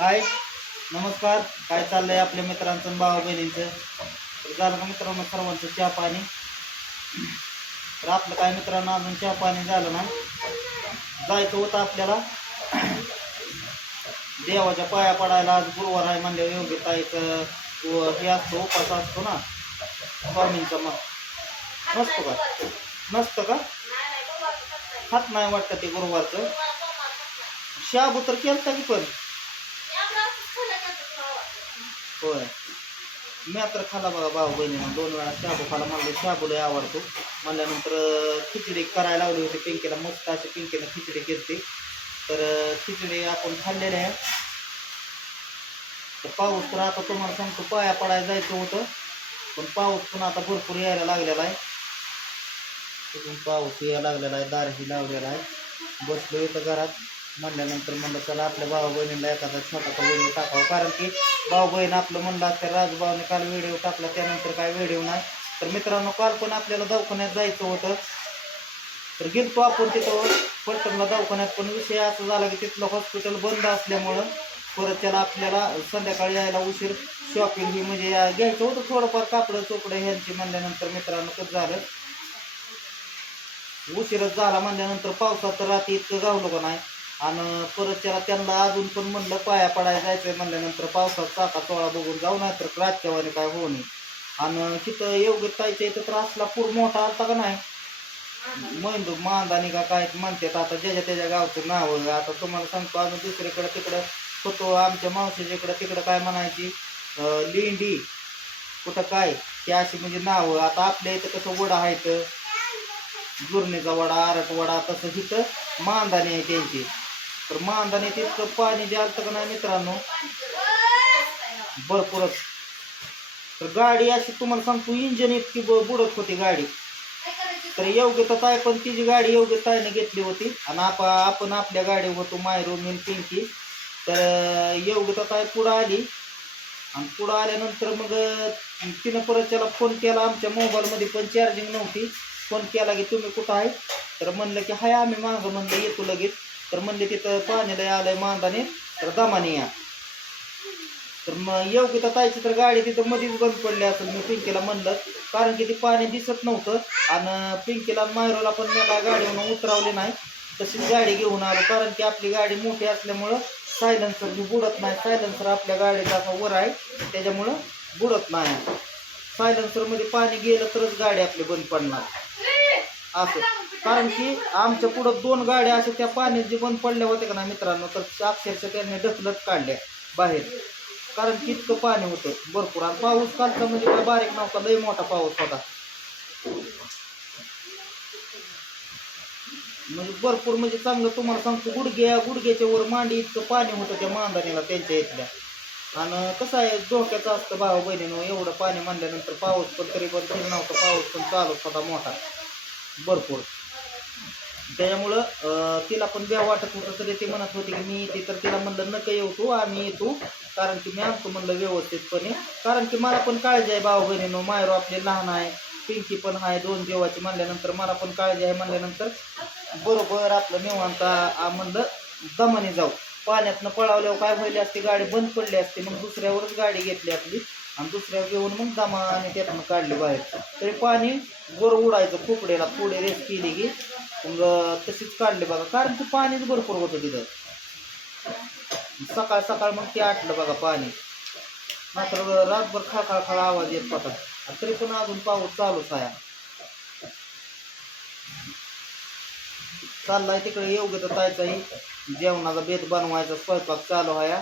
हाय नमस्कार. काय चाललंय आपल्या मित्रांचं भावा बहिणींचं? झालं का मित्रांनो सर्वांचं चहा पाणी? तर आपलं काय मित्रांनो अजून चहा पाणी झालं ना? जायचं होतं आपल्याला. देवाच्या पाया पडायला आज गुरुवार आहे म्हणल्यावर योग्य ताईचं व हे असतो उपास असतो ना? स्वामींचा मग. नसतो का? नसतं का? खात नाही वाटतं ते गुरुवारचं. शाबू तर केलं की पण? होय. मी तर खाला बघा भाऊ बहिणीनं दोन वेळा शाबू खाला मला शाबू लय आवडतो. म्हणल्यानंतर खिचडी करायला लावली होती पिंकीला मस्त अशी पिंकीनं खिचडी केली तर खिचडी आपण खाल्लेली आहे. तर पाऊस तर आता तुम्हाला सांगतो पाया पडायला जायचं होतं. पण पाऊस पण आता भरपूर यायला लागलेला आहे. तिथून पाऊस यायला लागलेला आहे दारही लावलेला आहे. बसलो इथं घरात. म्हणल्यानंतर म्हणलं चला आपल्या भाऊ बहिणीला एखादा छोटासा व्हिडिओ टाकावा. कारण की भाऊ बहीण आपलं म्हणलं तर राजभाऊने काल व्हिडिओ टाकला त्यानंतर काय व्हिडिओ नाही. तर मित्रांनो काल पण आपल्याला दवाखान्यात जायचं होतं. तर गेलतो आपण तिथं पलटणला दवाखान्यात पण विषय असा झाला की तिथलं हॉस्पिटल बंद असल्यामुळं परत त्याला आपल्याला संध्याकाळी यायला उशीर. शॉपिंग ही म्हणजे या- घ्यायचं होतं थोडंफार कापडं चोपडं ह्यांची म्हणल्यानंतर मित्रांनो कसं झालं? उशीरच झाला म्हणल्यानंतर पावसात तर रात्री इतकं गावलं का नाही? आणि परत त्याला त्यांना अजून पण म्हणलं पाया पडायला जायचंय म्हणल्यानंतर पावसात चाका चोळा बघून जाऊ नाही तर रातच्या काय होऊ नये. आणि तिथं योग्य ताईच्या इथं तर असला पूर मोठा आलता का नाही? मैंदू मांदानी का काय म्हणतात आता ज्याच्या त्याच्या गावचं नाव आता तुम्हाला सांगतो अजून दुसरीकडे तिकडं होतो आमच्या मावशीच्या इकडं तिकडं काय म्हणायची लेंडी लिंडी कुठं काय ते अशी म्हणजे नावं आता आपल्या इथं कसं वडा आहे तर जुरणीचा वडा आरट वडा तसं तिथं मांदानी आहे त्यांची. तर मांदानी तितकं पाणी जे आलं का नाही मित्रांनो? भरपूरच. तर गाडी अशी तुम्हाला सांगतो इंजन इतकी ब- बुडत होती गाडी. तर योग्यता ताय पण तिची गाडी योग्य ताईने घेतली होती. आणि आप आपण आपल्या गाडी होतो मायरो मेन पिंकी. तर योग्यता ताई पुढं आली. आणि पुढं आल्यानंतर मग तिनं परत त्याला फोन केला. आमच्या मोबाईलमध्ये पण चार्जिंग नव्हती. फोन केला की तुम्ही कुठं आहे? तर म्हणलं की हाय आम्ही मागं म्हणलं येतो लगेच. तर म्हणले तिथं पाण्याला आलंय मांदाने तर दमाने या. तर मग योग्यता ताईची तर गाडी तिथं मध्येच बंद पडली असेल मी पिंकीला म्हणलं. कारण की ते पाणी दिसत नव्हतं आणि पिंकीला आणि मायरोला पण मला गाडीवरून उतरावली नाही. तशीच गाडी घेऊन आलो. कारण की आपली गाडी मोठी असल्यामुळं सायलेन्सर बी बुडत नाही. सायलेन्सर आपल्या गाडीचा असा वर आहे त्याच्यामुळं बुडत नाही. सायलेन्सरमध्ये पाणी गेलं तरच गाडी आपली बंद पडणार. असं. कारण की आमच्या पुढं दोन गाड्या अशा त्या पाण्यात जे बंद पडल्या होत्या का ना मित्रांनो तर अक्षरशः त्यांनी ढकलत काढल्या बाहेर. कारण की इतकं पाणी होतं. भरपूर. आणि पाऊस कालचा म्हणजे काय बारीक नव्हता लय मोठा पाऊस होता. म्हणजे भरपूर म्हणजे चांगलं तुम्हाला सांगतो गुडघ्या गुडघ्याच्या वर मांडी इतकं पाणी होतं त्या मांदानीला त्यांच्या इथल्या. आणि कसं आहे धोक्याचं असतं भाऊ बहिणीनं एवढं पाणी मांडल्यानंतर पाऊस पण तरी पण फिर नव्हता पाऊस पण चालू होता मोठा. भरपूर. त्याच्यामुळं तिला पण ब्या वाटत होतं तरी ती म्हणत होती की मी येते तर तिला म्हणलं नका येऊ तू आम्ही येतो कारण की मी आणतो म्हणलं व्यवस्थितपणे. कारण की मला पण काळजी आहे भाऊ बहिणीनो मायरो आपले लहान आहे पिंकी पण आहे दोन देवाची म्हणल्यानंतर मला पण काळजी आहे म्हणल्यानंतर बरोबर आपलं निवांत म्हणलं दमाने जाऊ. पाण्यातनं पळावल्यावर काय व्हायली असते गाडी बंद पडली असते मग दुसऱ्यावरच गाडी घेतली आपली आणि दुसऱ्यावर घेऊन मग दमाने त्यातनं काढली बाहेर. तरी पाणी वर उडायचं खोपडेला पुढे रेस केली की मग तशीच काढली बघा. कारण की पाणीच भरपूर होतं तिथं. सकाळ सकाळ मग ते आटलं बघा पाणी. मात्र रातभर खळखळ खा आवाज येत होता. तरी पण अजून पाऊस चालूच आहे. चाललाय तिकडे योग्य तर तायचाही जेवणाचा बेत बनवायचा स्वयंपाक चालू आहे.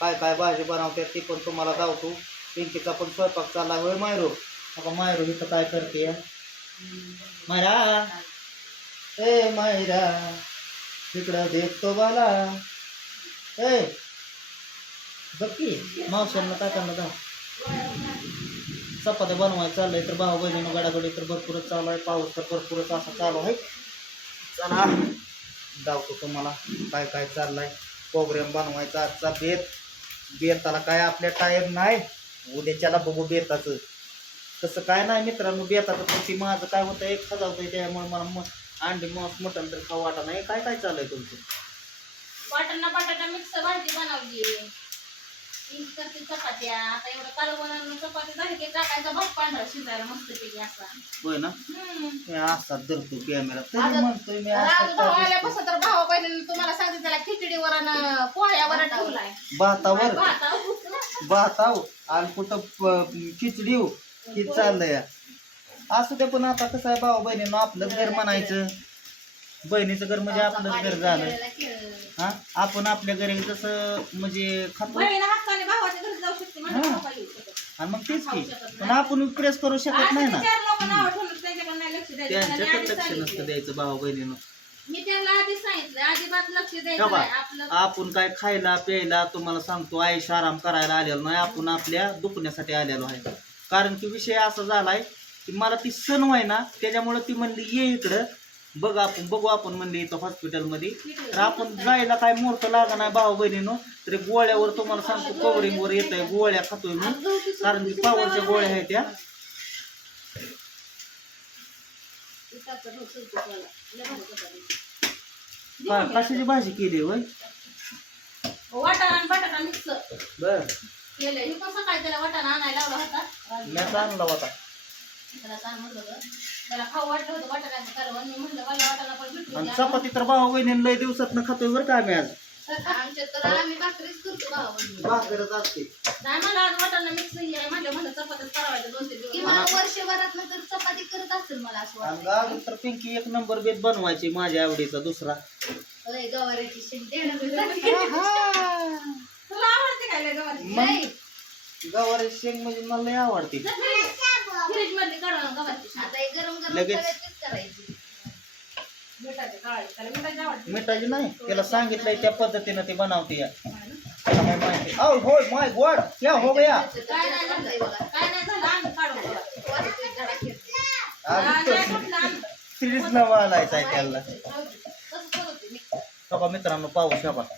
काय काय भाजी बनवते ती पण तुम्हाला दावतो पिंकीचा पण स्वयंपाक चालला होय मायरो? आता मायरो इथं काय करते? मायरा? ए मायरा तिकडं देखतो बाला. ए बक्की मावशांना काय करणार जाऊ चपात्या बनवायचं चाललंय तर भाऊ बहिणीनं गडागडी तर भरपूरच चालू आहे पाऊस तर भरपूरच असा चालू आहे. चला दावतो तुम्हाला काय काय चाललाय. प्रोग्राम बनवायचा आजचा बेत. बेताला काय आपल्या टायर नाही उद्याच्याला बघू बेताचं. तसं काय नाही मित्रांनो बेताचं पण माझं काय होतं एक सजावतंय त्यामुळे मला म अंडी मांस मटण तर खाऊ वाटा नाही. काय काय चाललंय तुमचं? वाटाणा बटाटा मिक्स भाजी बनवली. तीन करते चपात्या. आता एवढं कालवण चपाती झाली की टाकायचा. भात पांढरा शिजायला मस्त पैकी असा. होय ना? हम्म. हे असा धरतो कॅमेरा तरी आता- म्हणतोय मी राजू असं भाऊ का दिसतोय? आल्यापासून तर भावा बहिणीने तुम्हाला सांगते त्याला खिचडीवर आणि पोह्यावर ठेवलाय. भातावर? भाताव आणि कुठं प- खिचडी हो? हे चाललंय? असू दे पण आता कसं आहे भाऊ बहिणीनं आपलंच घर म्हणायचं. बहिणीचं घर म्हणजे आपलंच घर झालं. हा? आपण आपल्या घरी जसं म्हणजे खातो. बहीण हक्काने भावाच्या घरी जाऊ शकते हा. मला पप्पा येऊ शकत. आणि मग तेच की. पण आपण प्रेस करू शकत नाही ना? चार लोक नावं ठेवलं त्यांच्याकडे नाही लक्ष द्यायचं. त्यांनी त्यांच्याकडे आधीच लक्ष नसतं. द्यायचं भाऊ बहिणीनं. मी त्यांना आधीच सांगितलं अजिबात लक्ष द्यायचं तेव्हा नाही आपलं आपण काय खायला प्यायला तुम्हाला सांगतो आयुष्य आराम करायला आलेलो नाही. आपण आपल्या दुखण्यासाठी आलेलो आहे. कारण की विषय असा झालाय की मला ती सण व्हाय ना त्याच्यामुळे ती म्हणली ये इकडं बघ आपण बघू आपण म्हणली इथं हॉस्पिटलमध्ये तर आपण जायला काय मुहूर्त लागा नाही भाऊ बहिणीनं? तर गोळ्यावर तुम्हाला सांगतो कवरिंग वर येत आहे गोळ्या खातोय मी. कारण की पावरच्या गोळ्या आहेत त्या. कशाची भाजी केली मिक्स. बर. केलं पण सकाळी त्याला वाटाणा आणायला लावला होता. मी आणला होता. त्याला सांग म्हणलं होतं. त्याला खाऊ वाटलं होतं वाटाण्याचं कालवण मी म्हणलं मला वाटाणा पण भेटू आणि द्या. चपाती तर भाऊ बहिणीनं लय दिवसात न खातोय बरं का आम्ही आज. आमच्या तर आम्ही भाकरीच करतो. भाकरच असते. नाही मला आज वाटाणा मिक्स आहे. म्हणलं म्हणलं चपात्याच करावायचं दोन तीन दिवस. किंवा वर्षभरात तर चपाती करत असेल मला असं वाटतं तर पिंकी एक नंबर बेत बनवायची माझ्या आवडीचा दुसरा. गवारीची. तुला आवडते काय लय गवारी नाही गवारी शेंग म्हणजे मला लय आवडते. फ्रीजमध्ये काढून. आता हे गरम गरम लगेच. करायची मिठाची काळी त्याला मिठाची आवडते मिठाची नाही त्याला सांगितलंय त्या पद्धतीनं ते बनवते या त्याला काय माहिती औ होय माय गॉड क्या हो गया काय नाही झालं बघा काय नाही झालं आम्ही काढून गवारी. वाटतंय धडाक्यात. हा, आज नाही म्हटलं आम्ही. सिरीज न वालायचा आहे त्याला तसंच करत होते मी. बघा मित्रांनो पाऊस हा बघा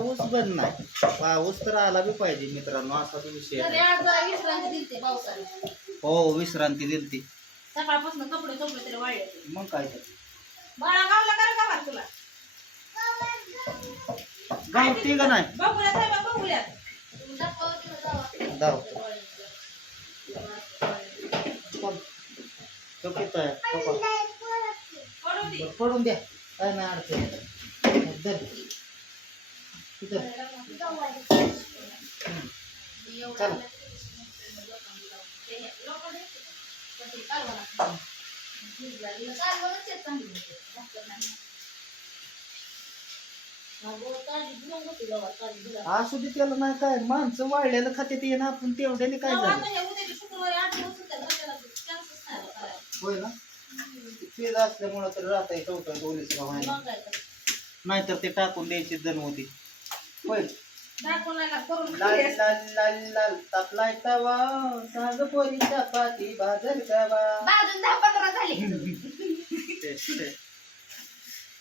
पाऊस बंद नाही. पाऊस तर आला बी पाहिजे मित्रांनो असा तो विषय आहे. हो विश्रांती दिलती. सकाळपासून कपडे कपडे तरी वाळले. मग काय तर बाळा गावला कर का बाळ तुला? गावती का नाही? बघूयात आहे बा तो किती तो दे. पडून द्या. काय नाही अडचण. धर. चला. असू दे त्याला नाही काय माणसं वाढलेलं खाते ते ना आपण तेवढ्याने काय झालं? होय ना? तेज असल्यामुळं तर राहता येतं होतं व्हायला नाहीतर ते टाकून द्यायची जण होती होय. लाल लाल लाल लाल तापलाय तवा साग पोरी चपाती भाजल तवा भाजून दहा पंधरा झाले. ते- ते.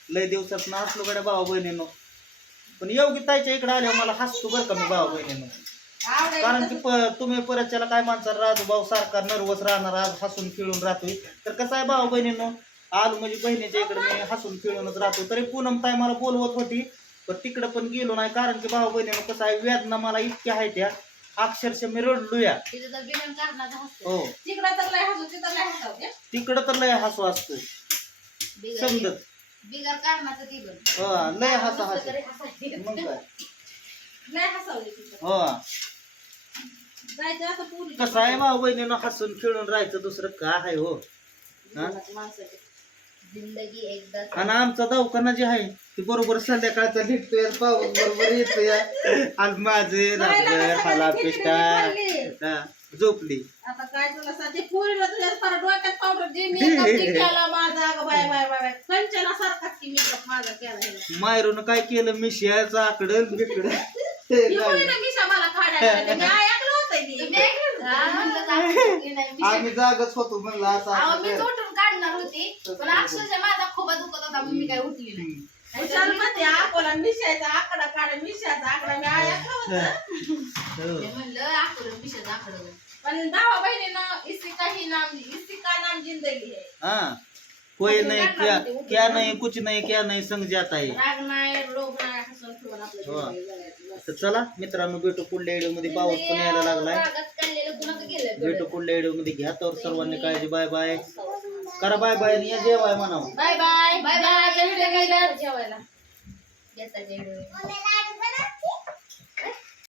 लय दिवसात ना असलो कडे भाऊ बहिणीनो. पण योगी ताईच्या इकडे आल्यावर मला हसतो बरं का मी भाऊ बहिणीनो. कारण की प- तुम्ही परतच्याला काय माणसं राजू भाऊ सारखा नर्वस राहणार आज हसून खेळून राहतोय. तर कसं आहे भाऊ बहिणीनो आलो म्हणजे बहिणीच्या इकडे मी हसून खेळूनच राहतो तरी पूनम ताई मला बोलवत होती पण तिकडे पण गेलो नाही कारण की भाऊ बहिणीनो कसं आहे वेदना मला इतक्या आहेत त्या अक्षरशः मी रडलो या. तिथं तर बिना कारणाचं हसतं. हो. तिकडं तर लय हसू तिथं लय हसावं तिकडं तर लय हसू असतो. बिगर समजत? बिगर. कारणाचं हा लय हसा हस. तरी हसायचं. मग काय? लय हसावली तिथं. हो. जायचं असं पुरी कसं आहे भाऊ बहिणीनं हसून खेळून राहायचं दुसरं काय आहे हो? हा? माणसाची. जिंदगी एकदा आणि आमचा दवाखाना जे आहे ते बरोबर संध्याकाळचा निघतोय पाऊस बरोबर येतोय. आणि माझे रात्र हाला पिष्टा हा, झोपली. आता काय तुला साधी पुरीला तुझ्या फार डोक्यात पावडर जे मेकअप जे केला माझा. अगं bye bye bye bye Kanchana सारखाच की मेकअप माझा केला ह्याला. मायरून काय केलं? मिशियाचं आकडं बिकडं. ही मुलीनं मिशा मला काढायला मी ऐकलं होतं तुम्ही? म्हणलं आम्ही जागच होतो म्हणलं असं अहो, मी. उठून नाही. हो. कोई नहीं क्या क्या नहीं कुछ नहीं क्या नाही संग जात हो. चला मित्रांनो भेटू पुढल्या व्हिडिओमध्ये पाऊस पण यायला लागलाय. रागात काढलेलं कुणाक भेटू पुढल्या व्हिडिओमध्ये घ्या तर सर्वांनी काळजी. Bye bye. करा बाय बाय निया जेवाय म्हणावं. Bye bye. Bye bye. जेवायला.